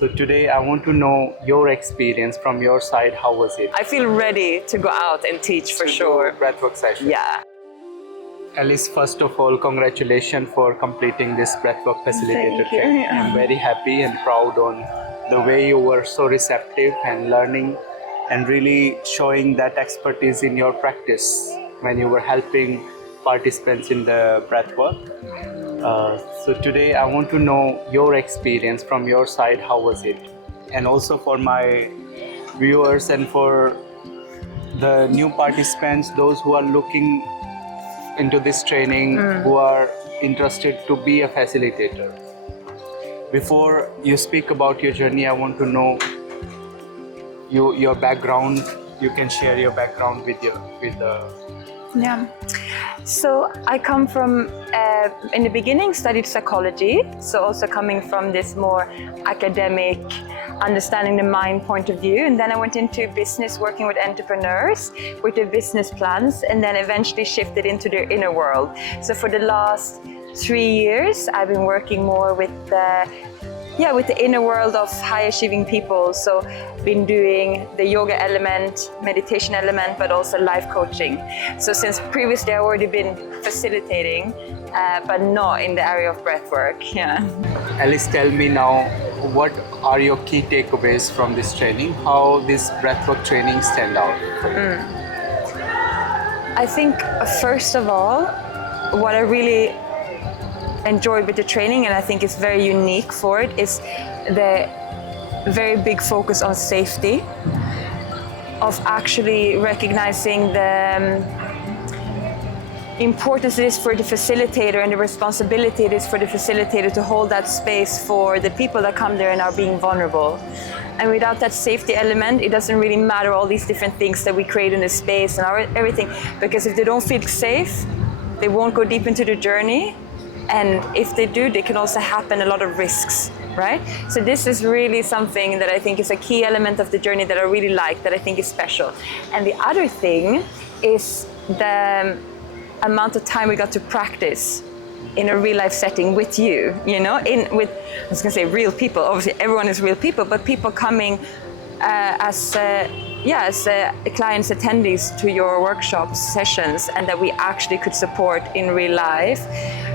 So today I want to know your experience from your side. How was it? I feel ready to go out and teach for sure. Breathwork session. Yeah. Alice, first of all, congratulations for completing this Breathwork Facilitator Thank you. Training. I'm very happy and proud on the way you were so receptive and learning and really showing that expertise in your practice when you were helping participants in the breathwork. So today I want to know your experience from your side. How was it? And also for my viewers and for the new participants, those who are looking into this training, who are interested to be a facilitator. Before you speak about your journey, I want to know your background. You can share your background with the. Yeah. So I come from, in the beginning, studied psychology. So also coming from this more academic, understanding the mind point of view. And then I went into business, working with entrepreneurs, with their business plans, and then eventually shifted into their inner world. So for the last 3 years, I've been working more with the inner world of high achieving people. So been doing the yoga element, meditation element, but also life coaching. So since previously I've already been facilitating, but not in the area of breathwork. Yeah. Alice, tell me now, what are your key takeaways from this training? How this breathwork training stand out for you? I think first of all, what I really enjoyed with the training, and I think it's very unique for it, is the very big focus on safety, of actually recognizing the importance it is for the facilitator and the responsibility it is for the facilitator to hold that space for the people that come there and are being vulnerable. And without that safety element, it doesn't really matter all these different things that we create in the space and everything, because if they don't feel safe, they won't go deep into the journey. And if they do, there can also happen a lot of risks, right? So this is really something that I think is a key element of the journey that I really like, that I think is special. And the other thing is the amount of time we got to practice in a real life setting with you, with, I was gonna say real people, obviously everyone is real people, but people coming as clients, attendees to your workshops, sessions, and that we actually could support in real life.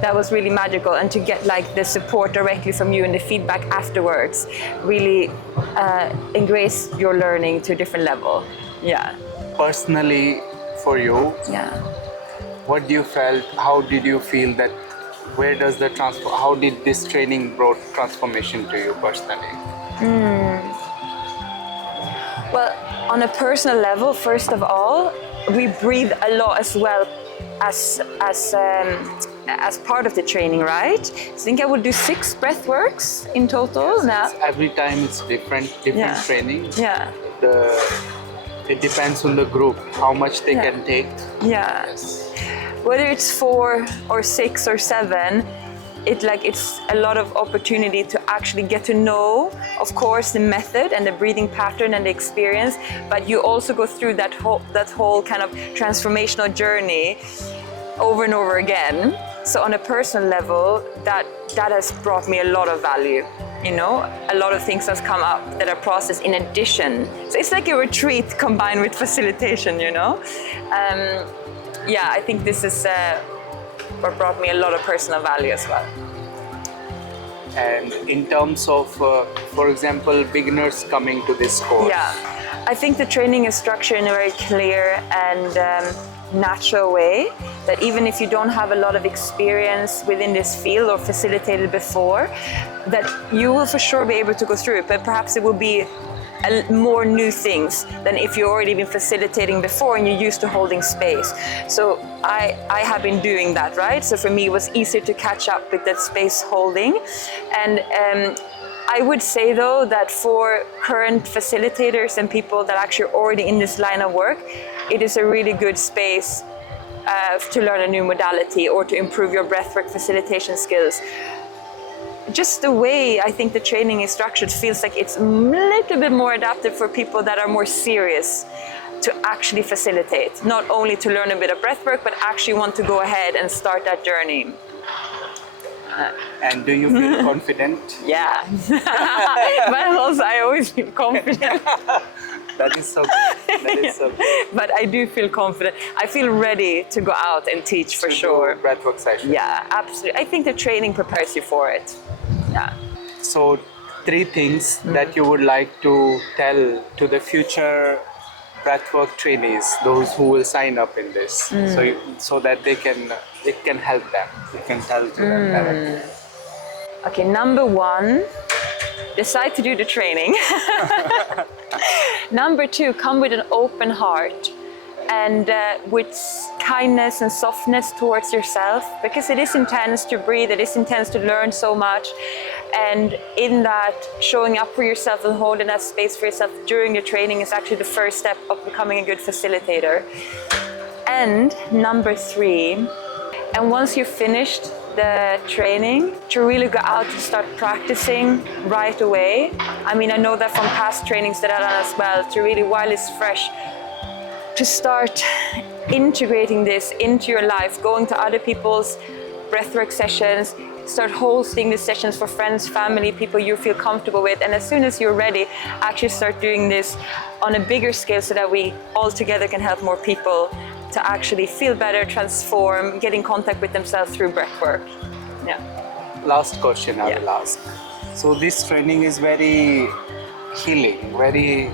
That was really magical, and to get like the support directly from you and the feedback afterwards really increase your learning to a different level. Yeah. Personally, for you, what do you felt? How did you feel that? Where does the how did this training brought transformation to you personally? Well, on a personal level, first of all, we breathe a lot as well as part of the training, right? I think I would do 6 breath works in total now. Every time it's different training. Yeah. It depends on the group, how much they can take. Yeah. Yes. Whether it's 4 or 6 or 7, it's a lot of opportunity to actually get to know, of course, the method and the breathing pattern and the experience, but you also go through that whole kind of transformational journey over and over again. So on a personal level, that has brought me a lot of value. A lot of things has come up that are processed in addition. So it's like a retreat combined with facilitation, I think this is what brought me a lot of personal value as well. And in terms of, for example, beginners coming to this course? Yeah, I think the training is structured in a very clear and natural way, that even if you don't have a lot of experience within this field or facilitated before, that you will for sure be able to go through it, but perhaps it will be more new things than if you've already been facilitating before and you're used to holding space. So I have been doing that, right? So for me it was easier to catch up with that space holding. And I would say though that for current facilitators and people that actually are already in this line of work, it is a really good space to learn a new modality or to improve your breathwork facilitation skills. Just the way I think the training is structured feels like it's a little bit more adapted for people that are more serious to actually facilitate, not only to learn a bit of breathwork, but actually want to go ahead and start that journey. And do you feel confident? Yeah, but I'm always feel confident. That is so good. That is so good. But I do feel confident. I feel ready to go out and teach for sure. Breathwork session. Yeah, absolutely. I think the training prepares you for it. Yeah. So 3 things that you would like to tell to the future breathwork trainees, those who will sign up in this, so that it can help them. It can tell to them directly. Okay, number 1, decide to do the training. Number 2, come with an open heart and with kindness and softness towards yourself, because it is intense to breathe, it is intense to learn so much, and in that, showing up for yourself and holding that space for yourself during the training is actually the first step of becoming a good facilitator. And number 3, and once you've finished the training, to really go out and start practicing right away. I mean, I know that from past trainings that I've done as well, to really, while it's fresh, to start integrating this into your life, going to other people's breathwork sessions, start hosting these sessions for friends, family, people you feel comfortable with, and as soon as you're ready, actually start doing this on a bigger scale so that we all together can help more people to actually feel better, transform, get in contact with themselves through breathwork. Yeah. Last question I will ask. So this training is very healing, very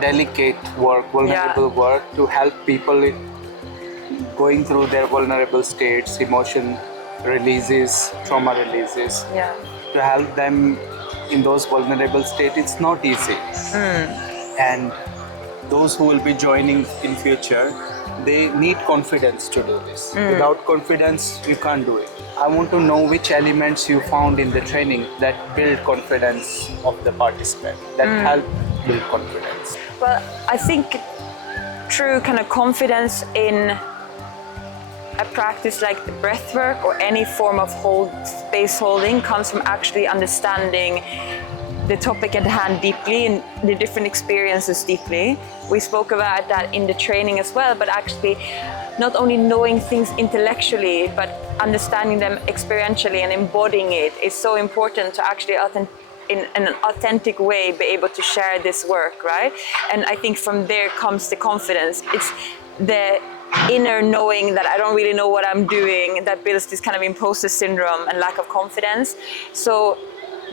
delicate work, vulnerable work, to help people going through their vulnerable states, emotion releases, trauma releases. Yeah. To help them in those vulnerable states, it's not easy. And those who will be joining in future, they need confidence to do this. Without confidence, you can't do it. I want to know which elements you found in the training that build confidence of the participant, that help build confidence. Well, I think true kind of confidence in a practice like the breathwork or any form of space holding comes from actually understanding the topic at hand deeply and the different experiences deeply. We spoke about that in the training as well, but actually not only knowing things intellectually, but understanding them experientially and embodying it is so important to actually in an authentic way be able to share this work, right? And I think from there comes the confidence. It's the inner knowing that I don't really know what I'm doing that builds this kind of imposter syndrome and lack of confidence. So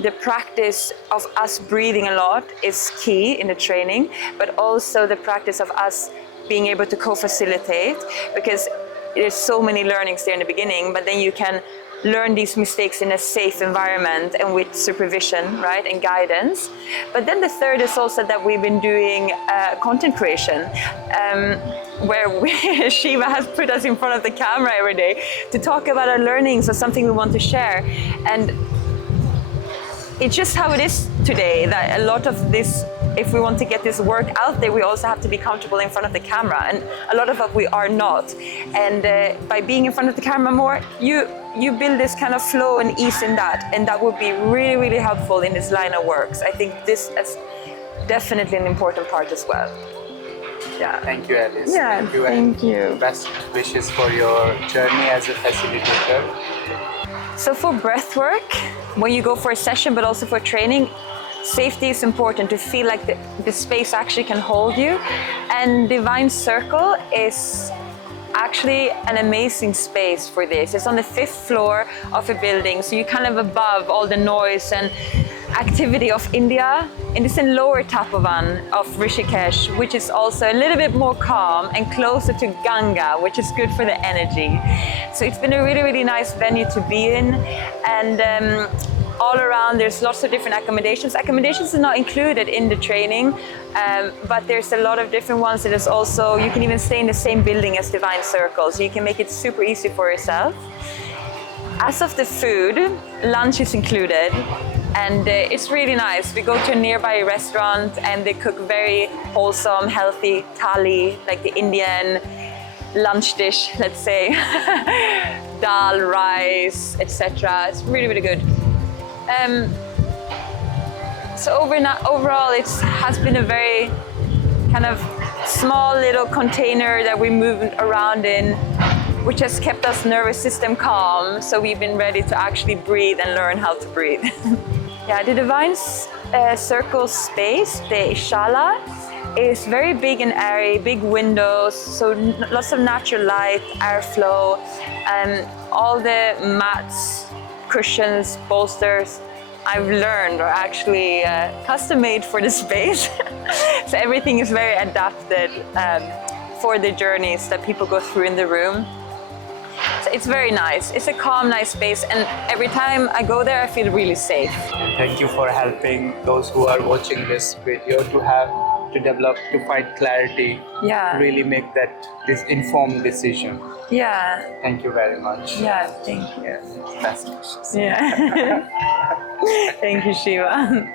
the practice of us breathing a lot is key in the training, but also the practice of us being able to co-facilitate, because there's so many learnings there in the beginning, but then you can learn these mistakes in a safe environment and with supervision, right, and guidance. But then the third is also that we've been doing content creation, where Shiva has put us in front of the camera every day to talk about our learnings or something we want to share. And it's just how it is today, that a lot of this, if we want to get this work out there, we also have to be comfortable in front of the camera, and a lot of us we are not. And by being in front of the camera more, you build this kind of flow and ease in that, and that would be really, really helpful in this line of works. I think this is definitely an important part as well. Yeah. Thank you, Alice. Yeah, thank you. Best wishes for your journey as a facilitator. So for breathwork, when you go for a session, but also for training, safety is important, to feel like the space actually can hold you. And Divine Circle is actually an amazing space for this. It's on the 5th floor of a building, so you're kind of above all the noise and activity of India. And it's in lower Tapovan of Rishikesh, which is also a little bit more calm and closer to Ganga, which is good for the energy. So it's been a really, really nice venue to be in. And all around there's lots of different accommodations. Accommodations are not included in the training, but there's a lot of different ones. There's also, you can even stay in the same building as Divine Circle, so you can make it super easy for yourself. As of the food, lunch is included, and it's really nice. We go to a nearby restaurant and they cook very wholesome, healthy thali, like the Indian lunch dish, let's say. Dal, rice, etc. It's really, really good. So overall, it has been a very kind of small little container that we moved around in, which has kept us nervous system calm. So we've been ready to actually breathe and learn how to breathe. Yeah, the divine circle space, the Ishala, is very big and airy, big windows, so lots of natural light, airflow, and all the mats, cushions, bolsters I've learned are actually custom made for the space. So everything is very adapted for the journeys that people go through in the room. So it's very nice. It's a calm, nice space, and every time I go there, I feel really safe. Thank you for helping those who are watching this video to develop, to find clarity, Yeah. really make this informed decision. Yeah. Thank you very much. Yeah, thank you. Yeah, best wishes. Yeah. Thank you, Shiva.